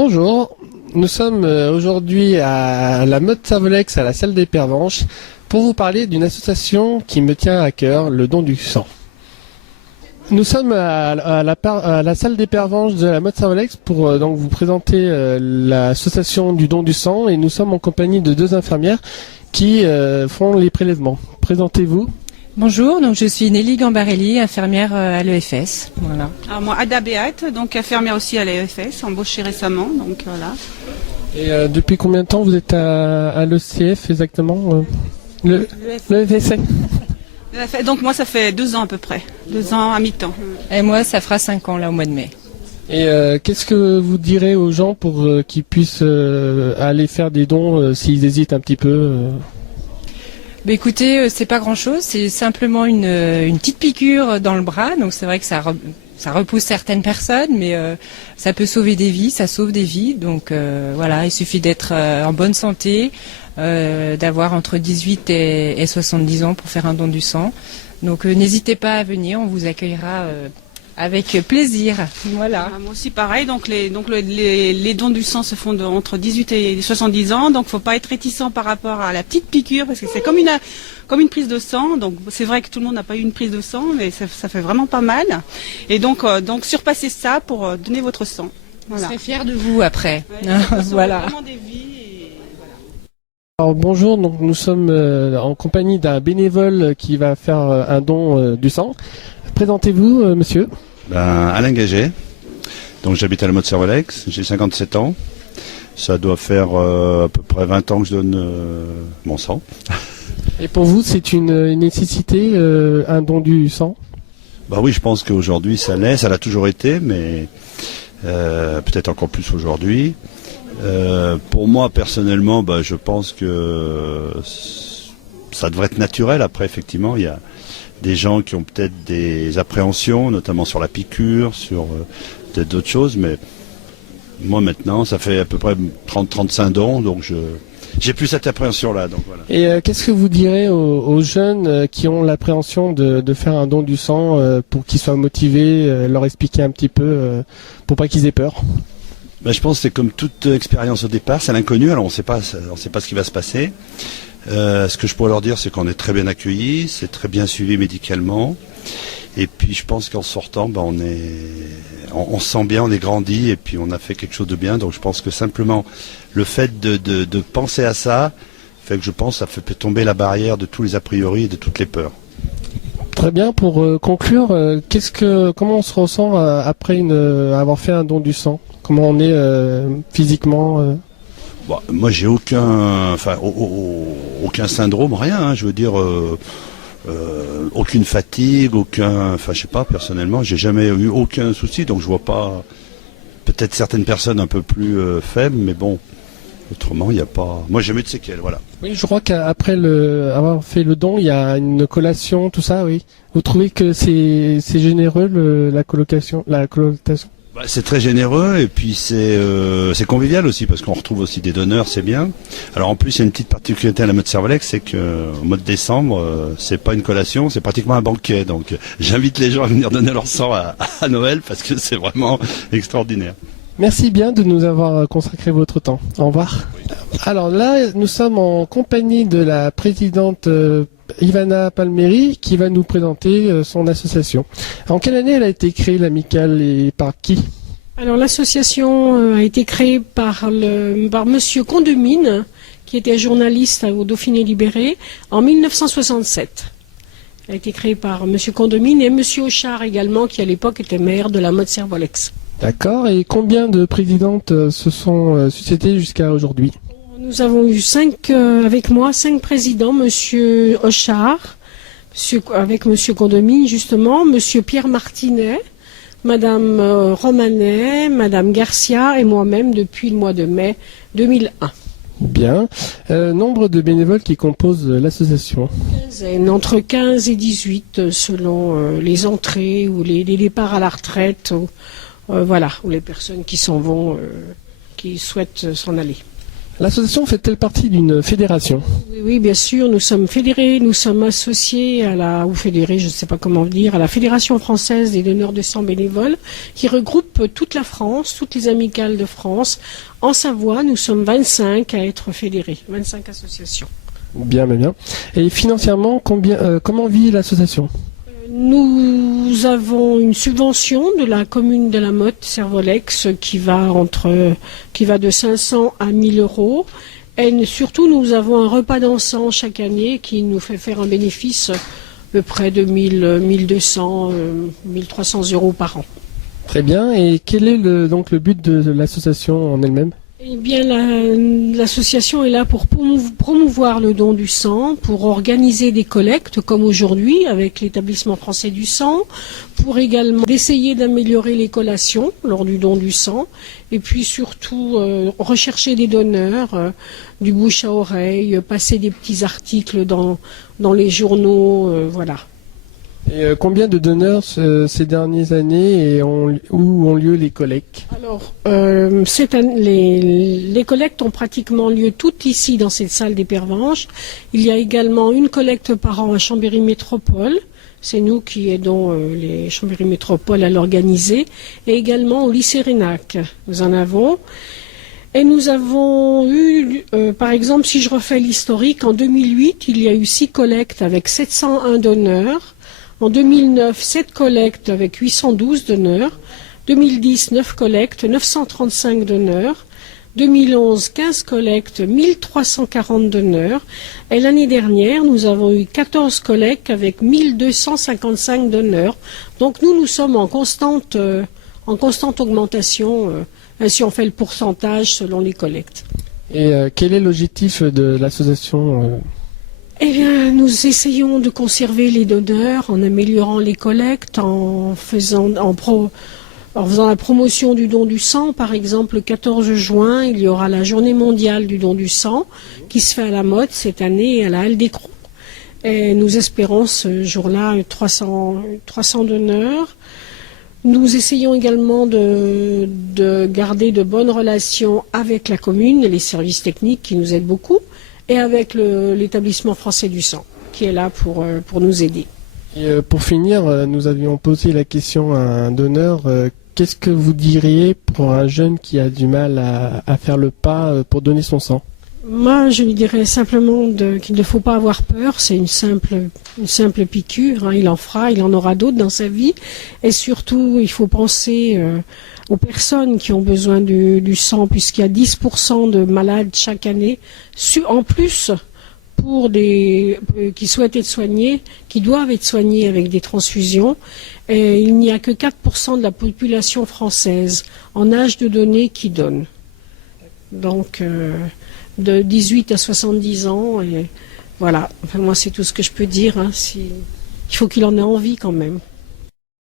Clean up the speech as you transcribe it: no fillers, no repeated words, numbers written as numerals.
Bonjour, nous sommes aujourd'hui à la Motte Servolex à la salle des Pervenches pour vous parler d'une association qui me tient à cœur, le don du sang. Nous sommes à la salle des Pervenches de la Motte Servolex pour donc vous présenter l'association du don du sang et nous sommes en compagnie de deux infirmières qui font les prélèvements. Présentez-vous. Bonjour, donc je suis Nelly Gambarelli, infirmière à l'EFS. Voilà. Alors moi, Ada Beat, donc infirmière aussi à l'EFS, embauchée récemment, donc voilà. Et depuis combien de temps vous êtes à l'ECF exactement l'EFS. Donc moi, ça fait 2 ans à peu près, 2 ans à mi-temps. Et moi, ça fera 5 ans là au mois de mai. Et qu'est-ce que vous direz aux gens pour qu'ils puissent aller faire des dons s'ils hésitent un petit peu Bah, écoutez, c'est pas grand-chose, c'est simplement une petite piqûre dans le bras, donc c'est vrai que ça repousse certaines personnes, mais ça peut sauver des vies, ça sauve des vies, donc voilà, il suffit d'être en bonne santé, d'avoir entre 18 et 70 ans pour faire un don du sang. Donc n'hésitez pas à venir, on vous accueillera avec plaisir. Voilà. Moi aussi pareil, donc les dons du sang se font entre 18 et 70 ans, donc faut pas être réticent par rapport à la petite piqûre, parce que c'est comme une prise de sang, donc c'est vrai que tout le monde n'a pas eu une prise de sang, mais ça fait vraiment pas mal. Et donc surpassez ça pour donner votre sang. Voilà. Je serai fière de vous après. Ouais, voilà. Vraiment des vies. Alors bonjour, donc nous sommes en compagnie d'un bénévole qui va faire un don du sang. Présentez-vous, monsieur. Alain Gaget, donc j'habite à la Motte Servolex, j'ai 57 ans, ça doit faire à peu près 20 ans que je donne mon sang. Et pour vous, c'est une nécessité, un don du sang? Bah oui, je pense qu'aujourd'hui ça l'est, ça l'a toujours été, mais peut-être encore plus aujourd'hui. Pour moi personnellement, je pense que ça devrait être naturel. Après, effectivement, il y a des gens qui ont peut-être des appréhensions, notamment sur la piqûre, sur peut-être d'autres choses, mais moi maintenant, ça fait à peu près 30-35 dons, donc j'ai plus cette appréhension-là. Donc voilà. Et qu'est-ce que vous direz aux jeunes qui ont l'appréhension de faire un don du sang pour qu'ils soient motivés, leur expliquer un petit peu pour pas qu'ils aient peur? Je pense que c'est comme toute expérience au départ, c'est l'inconnu, alors on ne sait pas ce qui va se passer. Ce que je pourrais leur dire, c'est qu'on est très bien accueillis, c'est très bien suivi médicalement. Et puis je pense qu'en sortant, on se sent bien, on est grandi et puis on a fait quelque chose de bien. Donc je pense que simplement le fait de penser à ça fait que je pense que ça fait tomber la barrière de tous les a priori et de toutes les peurs. Très bien, pour conclure, comment on se ressent après avoir fait un don du sang? Comment on est physiquement Moi, j'ai aucun syndrome, rien. Je veux dire, aucune fatigue, je sais pas. Personnellement, j'ai jamais eu aucun souci, donc je vois pas. Peut-être certaines personnes un peu plus faibles, mais bon, autrement, il n'y a pas. Moi, j'ai jamais eu de séquelles, voilà. Oui, je crois qu'après avoir fait le don, il y a une collation, tout ça, oui. Vous trouvez que c'est généreux la colocation? C'est très généreux et puis c'est convivial aussi parce qu'on retrouve aussi des donneurs, c'est bien. Alors en plus il y a une petite particularité à la Motte Servolex, c'est qu'au mois de décembre, c'est pas une collation, c'est pratiquement un banquet. Donc j'invite les gens à venir donner leur sang à Noël parce que c'est vraiment extraordinaire. Merci bien de nous avoir consacré votre temps. Au revoir. Oui. Alors là, nous sommes en compagnie de la présidente Ivana Palmieri qui va nous présenter son association. En quelle année elle a été créée, l'amicale, et par qui? Alors l'association a été créée par Monsieur Condemine, qui était journaliste au Dauphiné Libéré, en 1967. Elle a été créée par Monsieur Condemine et Monsieur Auchard également, qui à l'époque était maire de la Motte Servolex. D'accord. Et combien de présidentes se sont succédées jusqu'à aujourd'hui? Nous avons eu 5 présidents, Monsieur Auchard, avec Monsieur Condemine justement, Monsieur Pierre Martinet, Madame Romanet, Madame Garcia et moi-même depuis le mois de mai 2001. Bien. Nombre de bénévoles qui composent l'association? Entre 15 et 18 selon les entrées ou les départs à la retraite, ou les personnes qui s'en vont, qui souhaitent s'en aller. L'association fait-elle partie d'une fédération? Oui, oui, bien sûr, nous sommes fédérés, nous sommes associés ou fédérés, je ne sais pas comment dire, à la Fédération française des donneurs de sang bénévoles, qui regroupe toute la France, toutes les amicales de France. En Savoie, nous sommes 25 à être fédérés, 25 associations. Bien, bien, bien. Et financièrement, comment vit l'association? Nous avons une subvention de la commune de la Motte-Servolex qui va de 500 à 1000 euros. Et surtout, nous avons un repas dansant chaque année qui nous fait faire un bénéfice de près de 1200, 1300 euros par an. Très bien. Et quel est donc le but de l'association en elle-même? Eh bien, l'association est là pour promouvoir le don du sang, pour organiser des collectes comme aujourd'hui avec l'établissement français du sang, pour également essayer d'améliorer les collations lors du don du sang, et puis surtout rechercher des donneurs, du bouche à oreille, passer des petits articles dans les journaux, voilà. Et combien de donneurs ces dernières années et où ont lieu les collectes? Alors, les collectes ont pratiquement lieu toutes ici dans cette salle des Pervenches. Il y a également une collecte par an à Chambéry Métropole. C'est nous qui aidons les Chambéry Métropole à l'organiser. Et également au lycée Rénac. Nous en avons. Et nous avons eu, par exemple, si je refais l'historique, en 2008, il y a eu 6 collectes avec 701 donneurs. En 2009, 7 collectes avec 812 donneurs. 2010, 9 collectes, 935 donneurs. 2011, 15 collectes, 1340 donneurs. Et l'année dernière, nous avons eu 14 collectes avec 1255 donneurs. Donc nous sommes en constante augmentation, si on fait le pourcentage selon les collectes. Et quel est l'objectif de l'association Eh bien, nous essayons de conserver les donneurs en améliorant les collectes, en faisant la promotion du don du sang. Par exemple, le 14 juin, il y aura la journée mondiale du don du sang qui se fait à la Motte cette année à la Halle d'Écrou. Et nous espérons ce jour-là 300 donneurs. Nous essayons également de garder de bonnes relations avec la commune et les services techniques qui nous aident beaucoup, et avec l'établissement français du sang, qui est là pour nous aider. Et pour finir, nous avions posé la question à un donneur. Qu'est-ce que vous diriez pour un jeune qui a du mal à faire le pas pour donner son sang? Moi, je lui dirais simplement qu'il ne faut pas avoir peur. C'est une simple piqûre. Hein. Il en aura d'autres dans sa vie. Et surtout, il faut penser aux personnes qui ont besoin du sang, puisqu'il y a 10% de malades chaque année. En plus, pour qui souhaitent être soignés, qui doivent être soignés avec des transfusions. Et il n'y a que 4% de la population française en âge de donner qui donne. Donc, de 18 à 70 ans, et voilà. Enfin, moi, c'est tout ce que je peux dire. Hein. Il faut qu'il en ait envie quand même.